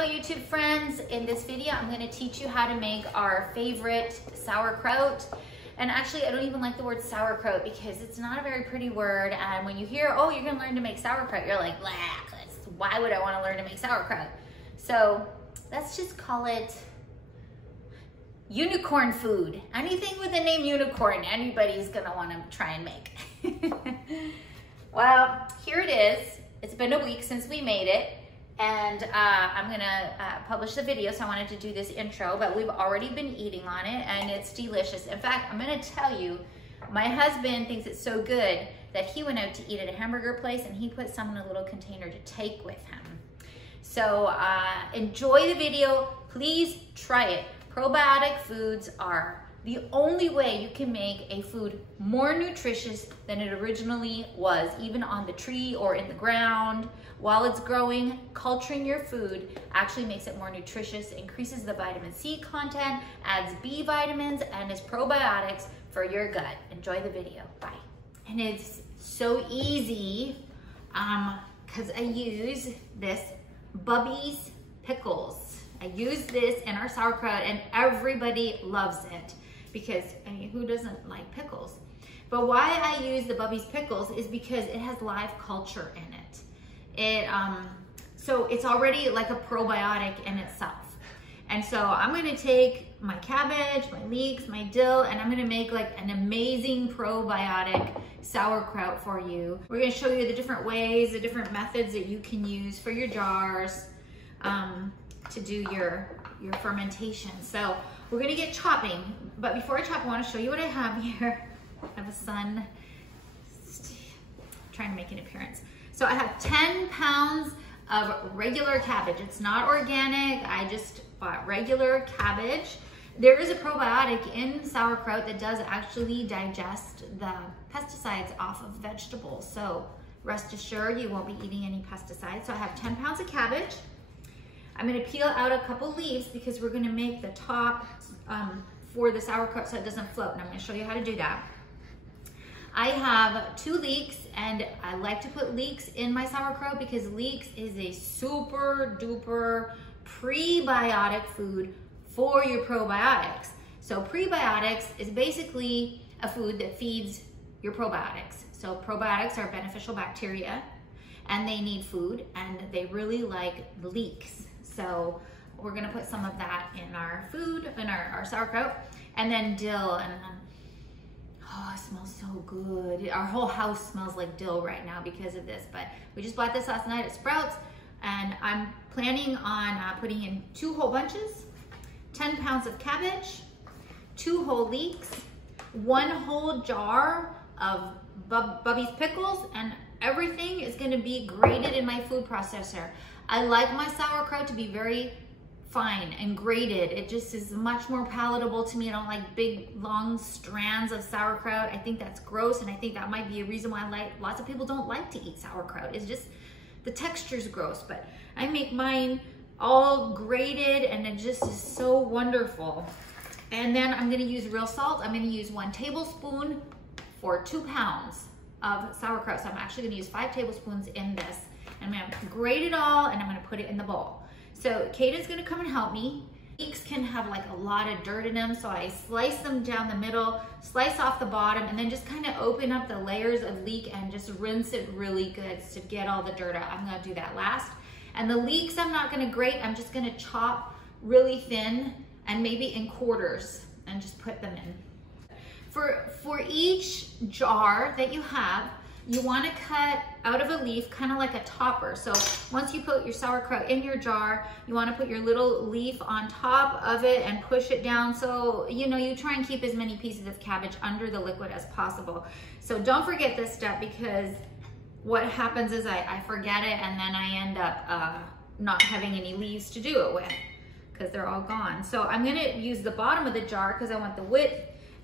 Hello YouTube friends, in this video I'm going to teach you how to make our favorite sauerkraut. And actually I don't even like the word sauerkraut because it's not a very pretty word, and when you hear, oh, you're going to learn to make sauerkraut, you're like, why would I want to learn to make sauerkraut? So let's just call it unicorn food. Anything with the name unicorn, anybody's going to want to try and make. Well, here it is. It's been a week since we made it. And I'm gonna publish the video, so I wanted to do this intro, but we've already been eating on it and it's delicious. In fact, I'm gonna tell you, my husband thinks it's so good that he went out to eat at a hamburger place and he put some in a little container to take with him. So enjoy the video, please try it. Probiotic foods are the only way you can make a food more nutritious than it originally was, even on the tree or in the ground. While it's growing, culturing your food actually makes it more nutritious, increases the vitamin C content, adds B vitamins, and is probiotics for your gut. Enjoy the video, bye. And it's so easy because I use this Bubbies Pickles. I use this in our sauerkraut and everybody loves it because, I mean, who doesn't like pickles? But why I use the Bubbies Pickles is because it has live culture in it. So it's already like a probiotic in itself. And so I'm gonna take my cabbage, my leeks, my dill, and I'm gonna make like an amazing probiotic sauerkraut for you. We're gonna show you the different ways, the different methods that you can use for your jars to do your fermentation. So we're gonna get chopping, but before I chop, I wanna show you what I have here. I have a son trying to make an appearance. So I have 10 pounds of regular cabbage. It's not organic, I just bought regular cabbage. There is a probiotic in sauerkraut that does actually digest the pesticides off of vegetables. So rest assured you won't be eating any pesticides. So I have 10 pounds of cabbage. I'm gonna peel out a couple leaves because we're gonna make the top for the sauerkraut so it doesn't float. And I'm gonna show you how to do that. I have 2 leeks, and I like to put leeks in my sauerkraut because leeks is a super duper prebiotic food for your probiotics. So prebiotics is basically a food that feeds your probiotics. So probiotics are beneficial bacteria and they need food and they really like leeks. So we're gonna put some of that in our food, in our sauerkraut, and then dill. And oh, it smells so good. Our whole house smells like dill right now because of this, but we just bought this last night at Sprouts, and I'm planning on putting in 2 whole bunches, 10 pounds of cabbage, 2 whole leeks, 1 whole jar of Bubbies Pickles, and everything is gonna be grated in my food processor. I like my sauerkraut to be very fine and grated. It just is much more palatable to me. I don't like big long strands of sauerkraut. I think that's gross, and I think that might be a reason why lots of people don't like to eat sauerkraut. It's just the texture's gross, but I make mine all grated and it just is so wonderful. And then I'm gonna use real salt. I'm gonna use 1 tablespoon for 2 pounds of sauerkraut. So I'm actually gonna use 5 tablespoons in this. I'm gonna grate it all and I'm gonna put it in the bowl. So Caden's gonna come and help me. Leeks can have like a lot of dirt in them, so I slice them down the middle, slice off the bottom, and then just kind of open up the layers of leek and just rinse it really good to get all the dirt out. I'm gonna do that last. And the leeks I'm not gonna grate, I'm just gonna chop really thin and maybe in quarters and just put them in. For each jar that you have, you want to cut out of a leaf kind of like a topper. So once you put your sauerkraut in your jar, you want to put your little leaf on top of it and push it down. So, you know, you try and keep as many pieces of cabbage under the liquid as possible. So don't forget this step, because what happens is I forget it and then I end up not having any leaves to do it with because they're all gone. So I'm going to use the bottom of the jar because I want the width,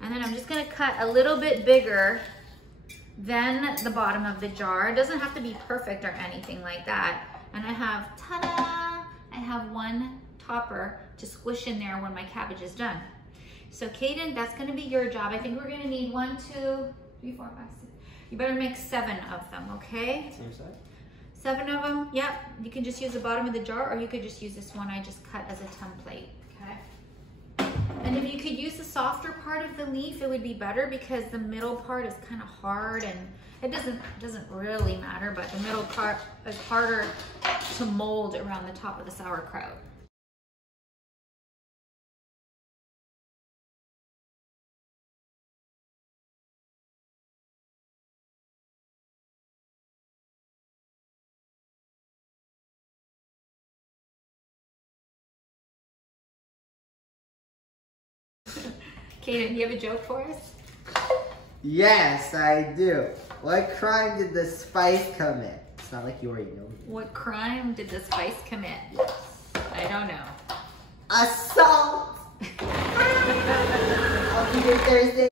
and then I'm just going to cut a little bit bigger than the bottom of the jar. It doesn't have to be perfect or anything like that. And I have, ta-da, I have 1 topper to squish in there when my cabbage is done. So Caden, that's gonna be your job. I think we're gonna need 1, 2, 3, 4, 5, 6. You better make 7 of them, okay? Same side? 7 of them, yep. You can just use the bottom of the jar, or you could just use this one I just cut as a template, okay? And if you could use the softer part of the leaf, it would be better because the middle part is kind of hard, and it doesn't really matter, but the middle part is harder to mold around the top of the sauerkraut. Kaden, you have a joke for us? Yes, I do. What crime did the spice commit? It's not like you already know. What crime did the spice commit? Yes. I don't know. Assault! I'll be here Thursday.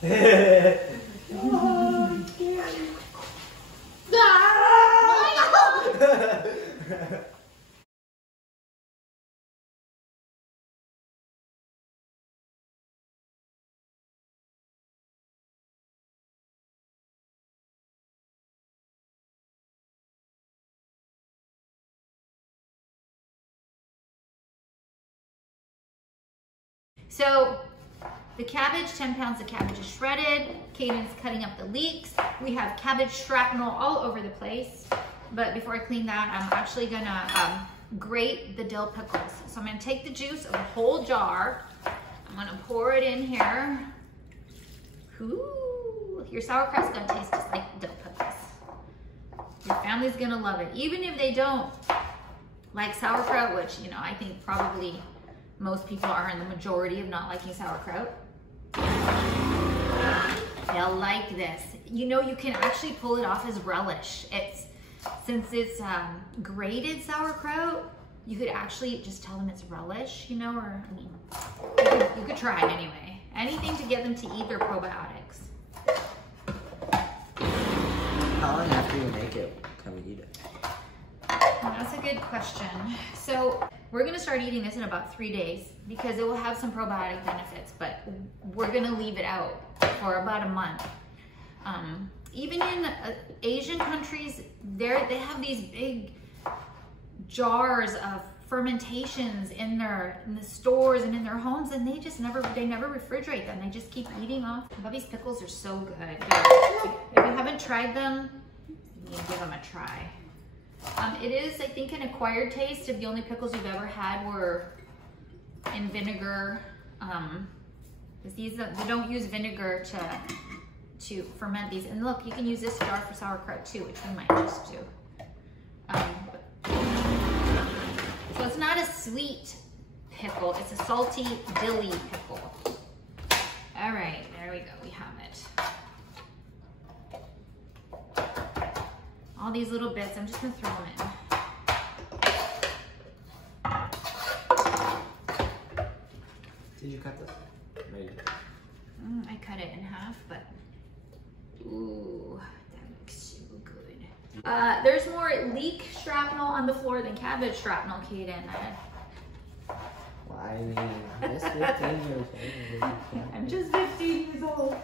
Oh, So the cabbage, 10 pounds of cabbage is shredded. Caden's cutting up the leeks. We have cabbage shrapnel all over the place. But before I clean that, I'm actually gonna grate the dill pickles. So I'm gonna take the juice of the whole jar. I'm gonna pour it in here. Ooh, your sauerkraut's gonna taste just like dill pickles. Your family's gonna love it. Even if they don't like sauerkraut, which, you know, I think probably most people are in the majority of not liking sauerkraut, they'll like this. You know, you can actually pull it off as relish. Since it's grated sauerkraut, you could actually just tell them it's relish, you know, or I mean, you could try it anyway. Anything to get them to eat their probiotics. How long after you make it can we eat it? That's a good question. So we're gonna start eating this in about 3 days because it will have some probiotic benefits, but we're gonna leave it out for about a month. Even in Asian countries, they have these big jars of fermentations in the stores and in their homes, and they never refrigerate them. They just keep eating off. Bubbies pickles are so good. If you haven't tried them, you need to give them a try. It is, I think, an acquired taste if the only pickles you've ever had were in vinegar. They don't use vinegar to ferment these. And look, you can use this jar for sauerkraut too, which we might just do. So it's not a sweet pickle, it's a salty, dilly pickle. All right, there we go, we have it. All these little bits, I'm just gonna throw them in. Did you cut this? No, you didn't. I cut it in half, but ooh, that looks so good. There's more leek shrapnel on the floor than cabbage shrapnel, Kaden. Well, I mean, this 15 years old. I'm just 15 years old.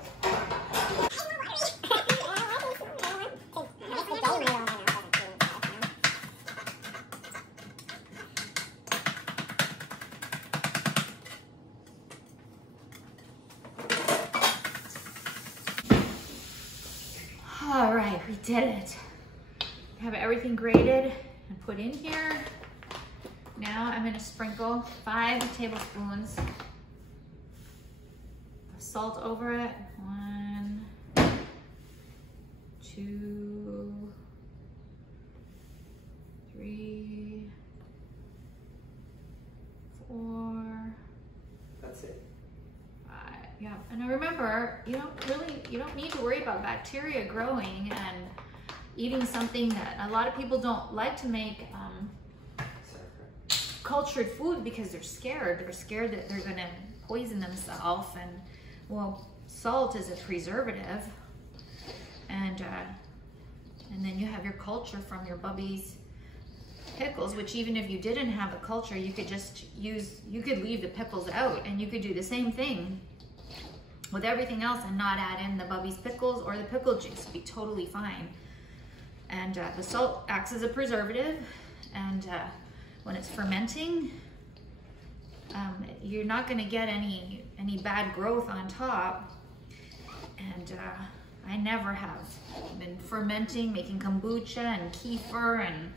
All right, we did it. Have everything grated and put in here. Now I'm gonna sprinkle 5 tablespoons of salt over it. 1, 2, 3, 4. That's it. Yeah, and remember, you don't need to worry about bacteria growing and eating something that a lot of people don't like to make cultured food because they're scared. They're scared that they're gonna poison themselves, and well, salt is a preservative, and then you have your culture from your Bubbies pickles, which even if you didn't have a culture, you could just use, you could leave the pickles out and you could do the same thing with everything else and not add in the Bubbies pickles or the pickle juice. It'd be totally fine. And the salt acts as a preservative, and when it's fermenting, you're not going to get any bad growth on top. And I never have been fermenting, making kombucha and kefir and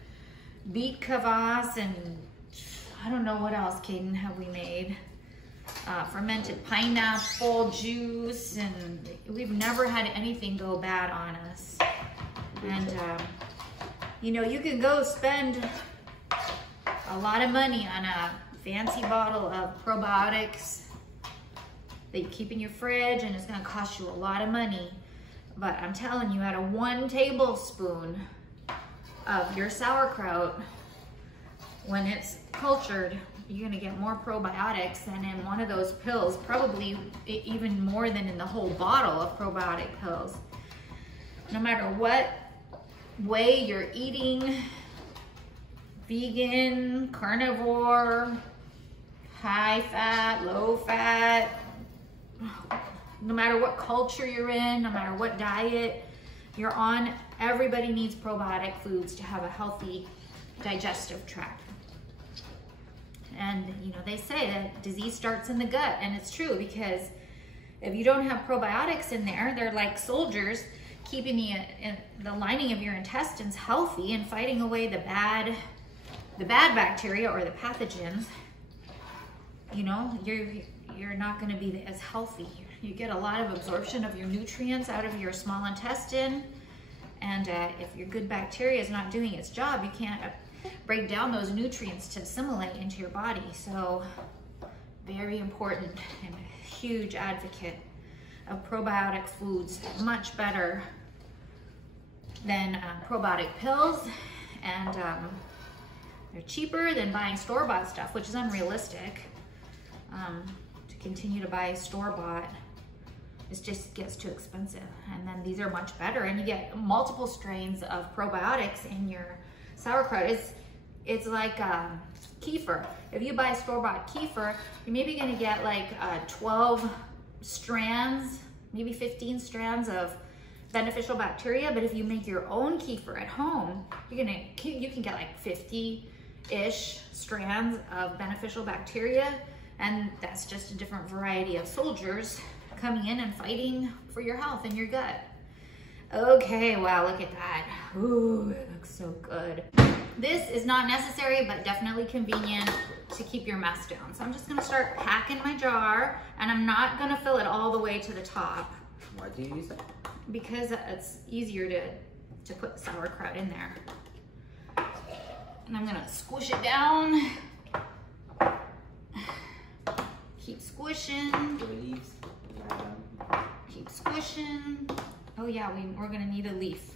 beet kvass, and I don't know what else, Caden, have we made. Fermented pineapple juice, and we've never had anything go bad on us. And you know, you can go spend a lot of money on a fancy bottle of probiotics that you keep in your fridge, and it's going to cost you a lot of money. But I'm telling you, out of 1 tablespoon of your sauerkraut, when it's cultured, you're going to get more probiotics than in one of those pills, probably even more than in the whole bottle of probiotic pills. No matter what way you're eating, vegan, carnivore, high fat, low fat, no matter what culture you're in, no matter what diet you're on, everybody needs probiotic foods to have a healthy digestive tract. And you know, they say that disease starts in the gut, and it's true, because if you don't have probiotics in there, they're like soldiers keeping the lining of your intestines healthy and fighting away the bad bacteria or the pathogens. You know, you're not going to be as healthy. You get a lot of absorption of your nutrients out of your small intestine, and if your good bacteria is not doing its job, you can't break down those nutrients to assimilate into your body. So very important. I'm a huge advocate of probiotic foods, much better than probiotic pills, and they're cheaper than buying store-bought stuff, which is unrealistic. To continue to buy store-bought, it just gets too expensive. And then these are much better, and you get multiple strains of probiotics in your sauerkraut. It's like kefir. If you buy store-bought kefir, you're maybe going to get like 12 strands, maybe 15 strands of beneficial bacteria. But if you make your own kefir at home, you can get like 50-ish strands of beneficial bacteria, and that's just a different variety of soldiers coming in and fighting for your health and your gut. Okay, wow, look at that. Ooh, it looks so good. This is not necessary, but definitely convenient to keep your mess down. So I'm just gonna start packing my jar, and I'm not gonna fill it all the way to the top. Why do you use it? Because it's easier to put the sauerkraut in there. And I'm gonna squish it down. Keep squishing. Leaves. Keep squishing. Oh yeah, we're gonna need a leaf.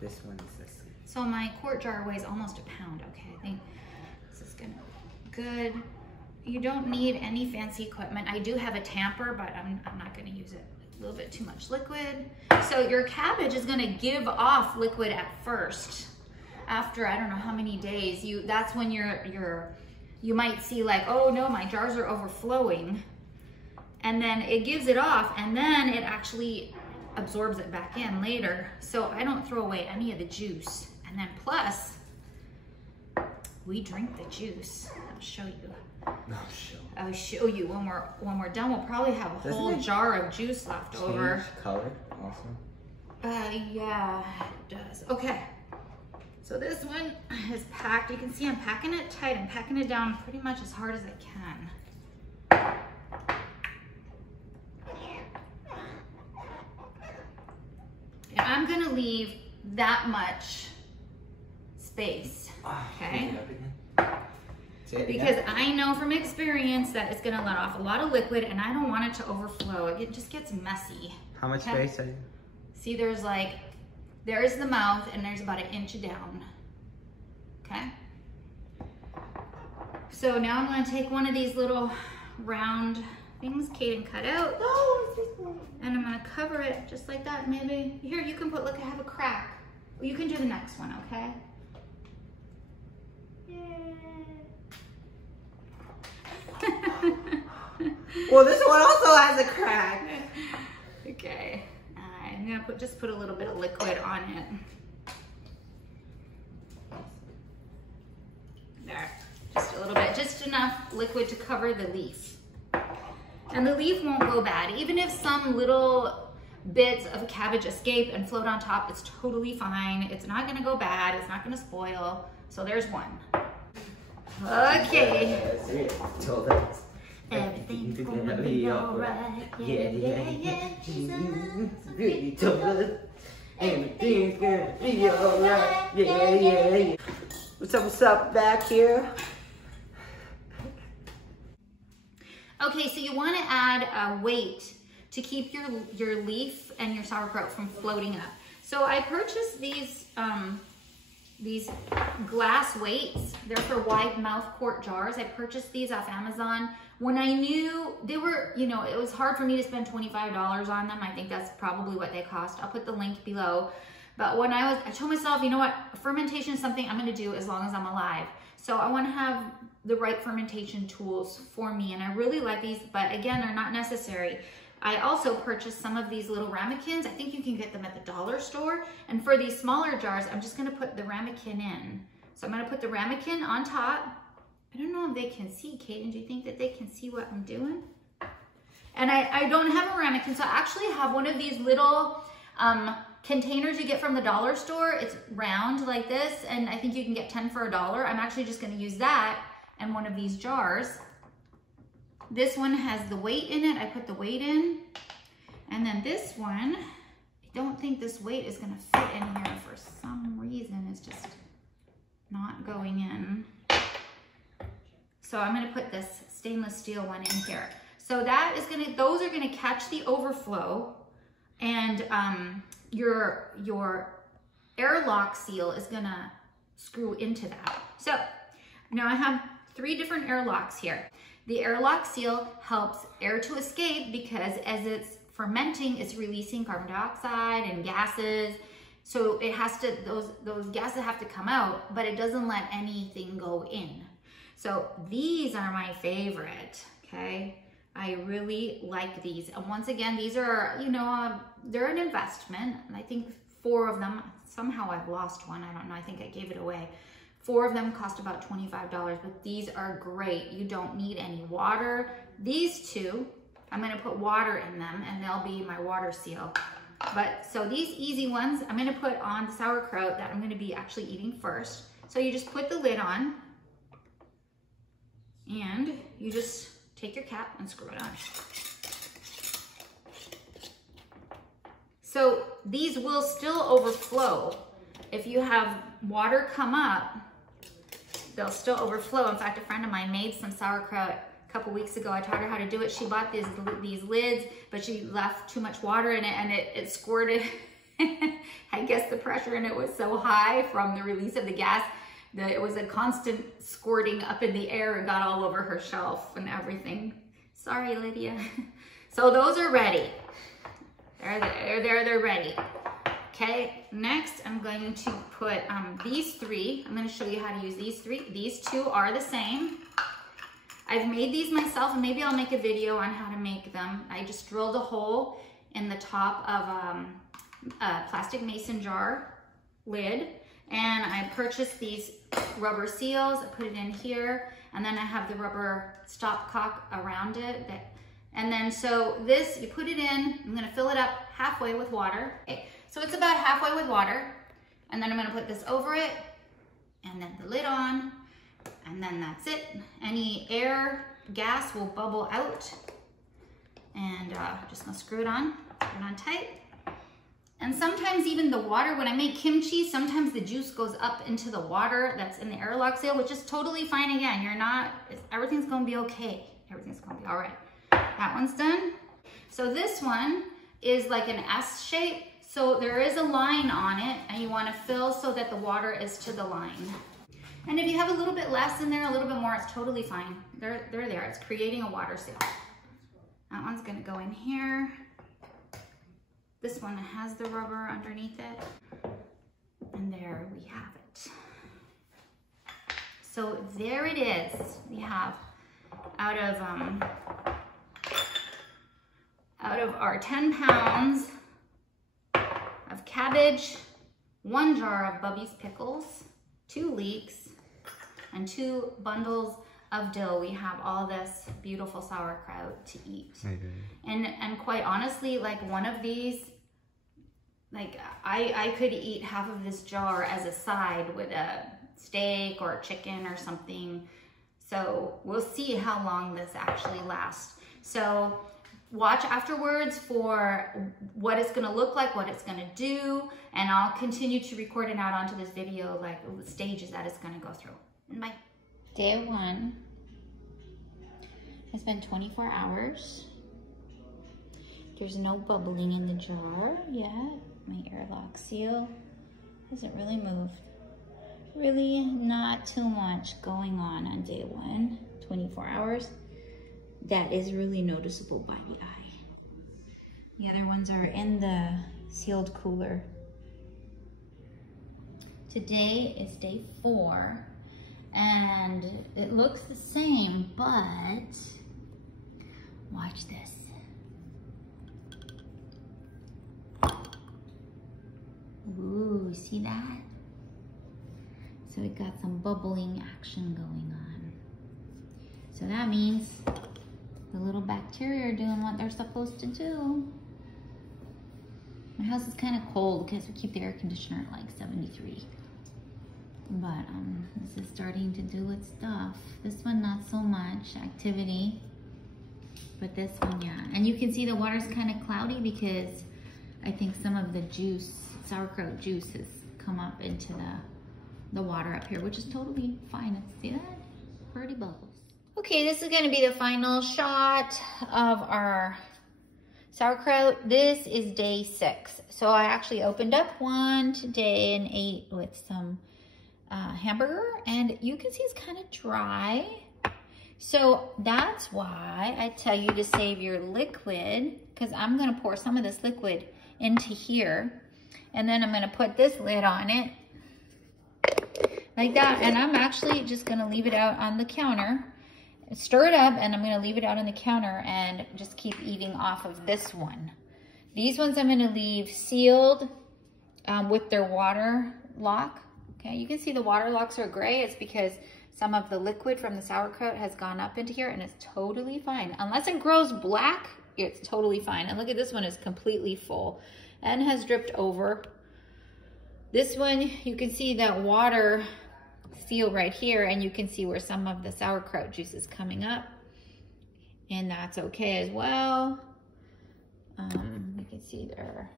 This one is this. So my quart jar weighs almost a pound. Okay, I think this is gonna be good. You don't need any fancy equipment. I do have a tamper, but I'm not gonna use it. A little bit too much liquid. So your cabbage is gonna give off liquid at first. After I don't know how many days, that's when you might see like, oh no, my jars are overflowing. And then it gives it off, and then it actually absorbs it back in later. So I don't throw away any of the juice. And then plus, we drink the juice. I'll show you. I'll show you when we're done. We'll probably have a whole jar of juice left over. Color also? Yeah, it does. Okay. So this one is packed. You can see I'm packing it tight. I'm packing it down pretty much as hard as I can. And I'm gonna leave that much space, okay? Because I know from experience that it's gonna let off a lot of liquid, and I don't want it to overflow. It just gets messy. How much space are you? See, there's the mouth, and there's about 1 inch down, okay? So now I'm gonna take one of these little round things Kaden cut out. No. And I'm gonna cover it just like that. Maybe here you can put, look, I have a crack. You can do the next one, okay? Well, this one also has a crack. Okay, I'm gonna just put a little bit of liquid on it. There, just a little bit, just enough liquid to cover the leaf. And the leaf won't go bad. Even if some little bits of cabbage escape and float on top, it's totally fine. It's not gonna go bad, it's not gonna spoil. So there's one. Okay. Everything's gonna be alright. Yeah, yeah, yeah. Everything's gonna be alright. Yeah, yeah, yeah. What's up back here? Okay, so you want to add a weight to keep your leaf and your sauerkraut from floating up. So I purchased these glass weights. They're for wide mouth quart jars. I purchased these off Amazon when I knew they were, you know, it was hard for me to spend $25 on them. I think that's probably what they cost. I'll put the link below. But when I told myself, you know what, fermentation is something I'm gonna do as long as I'm alive. So I wanna have the right fermentation tools for me. And I really like these, but again, they're not necessary. I also purchased some of these little ramekins. I think you can get them at the dollar store. And for these smaller jars, I'm just gonna put the ramekin in. So I'm gonna put the ramekin on top. I don't know if they can see, Kaden, do you think that they can see what I'm doing? And I don't have a ramekin, so I actually have one of these little containers you get from the dollar store. It's round like this, and I think you can get 10 for $1. I'm actually just gonna use that in one of these jars. This one has the weight in it. I put the weight in. And then this one, I don't think this weight is gonna fit in here for some reason. It's just not going in. So I'm gonna put this stainless steel one in here. So that is those are gonna catch the overflow, and your airlock seal is gonna screw into that. So now I have 3 different airlocks here. The airlock seal helps air to escape because as it's fermenting, it's releasing carbon dioxide and gases. So it has to, those gases have to come out, but it doesn't let anything go in. So these are my favorite, okay? I really like these. And once again, these are, you know, they're an investment. And I think 4 of them, somehow I've lost one. I don't know, I think I gave it away. 4 of them cost about $25, but these are great. You don't need any water. These 2, I'm gonna put water in them and they'll be my water seal. But so these easy ones, I'm gonna put on the sauerkraut that I'm gonna be actually eating first. So you just put the lid on and you just take your cap and screw it on. So these will still overflow. If you have water come up, they'll still overflow. In fact, a friend of mine made some sauerkraut a couple weeks ago. I taught her how to do it. She bought these lids, but she left too much water in it and it squirted. I guess the pressure in it was so high from the release of the gas that it was a constant squirting up in the air and got all over her shelf and everything. Sorry, Lydia. So those are ready. They're ready. Okay, next I'm going to put these 3. I'm going to show you how to use these 3. These 2 are the same. I've made these myself, and maybe I'll make a video on how to make them. I just drilled a hole in the top of a plastic mason jar lid, and I purchased these rubber seals. I put it in here, and then I have the rubber stopcock around it. And then so this, you put it in, I'm going to fill it up halfway with water. Okay. So it's about halfway with water, and then I'm gonna put this over it, and then the lid on, and then that's it. Any air, gas will bubble out, and just gonna screw it on tight. And sometimes even the water, when I make kimchi, sometimes the juice goes up into the water that's in the airlock seal, which is totally fine again. Everything's gonna be okay. Everything's gonna be all right. That one's done. So this one is like an S shape. So there is a line on it, and you want to fill so that the water is to the line. And if you have a little bit less in there, a little bit more, it's totally fine. They're there. It's creating a water seal. That one's gonna go in here. This one has the rubber underneath it. And there we have it. So there it is. We have out of our 10 pounds of cabbage, 1 jar of Bubbies pickles, 2 leeks, and 2 bundles of dill. We have all this beautiful sauerkraut to eat. And quite honestly, like one of these, like I could eat half of this jar as a side with a steak or chicken or something. So we'll see how long this actually lasts. So watch afterwards for what it's gonna look like, what it's gonna do, and I'll continue to record it out onto this video, like the stages that it's gonna go through. Bye. Day 1 has been 24 hours. There's no bubbling in the jar yet. My airlock seal hasn't really moved. Really not too much going on day 1, 24 hours. That is really noticeable by the eye. The other ones are in the sealed cooler. Today is day 4 and it looks the same, but watch this. Ooh, see that? So we got some bubbling action going on. So that means the little bacteria are doing what they're supposed to do. My house is kind of cold because we keep the air conditioner at like 73. But this is starting to do its stuff. This one not so much activity, but this one, yeah. And you can see the water's kind of cloudy because I think some of the juice, sauerkraut juice, has come up into the water up here, which is totally fine. See that? Pretty bubbles. Okay, this is gonna be the final shot of our sauerkraut. This is day 6. So I actually opened up one today and ate with some hamburger, and you can see it's kind of dry. So that's why I tell you to save your liquid, because I'm gonna pour some of this liquid into here, and then I'm gonna put this lid on it like that, and I'm actually just gonna leave it out on the counter, stir it up, and I'm gonna leave it out on the counter and just keep eating off of this one. These ones I'm gonna leave sealed with their water lock. Okay, you can see the water locks are gray. It's because some of the liquid from the sauerkraut has gone up into here, and it's totally fine. Unless it grows black, it's totally fine. And look at this one, is completely full and has dripped over. This one, you can see that water seal right here, and you can see where some of the sauerkraut juice is coming up, and that's okay as well. You can see there.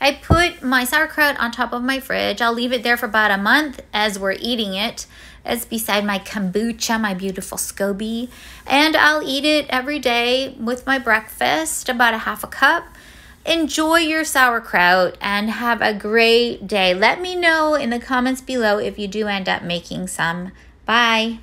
I put my sauerkraut on top of my fridge. I'll leave it there for about a month as we're eating it. It's beside my kombucha, my beautiful SCOBY. And I'll eat it every day with my breakfast, about a half a cup. Enjoy your sauerkraut and have a great day. Let me know in the comments below if you do end up making some. Bye.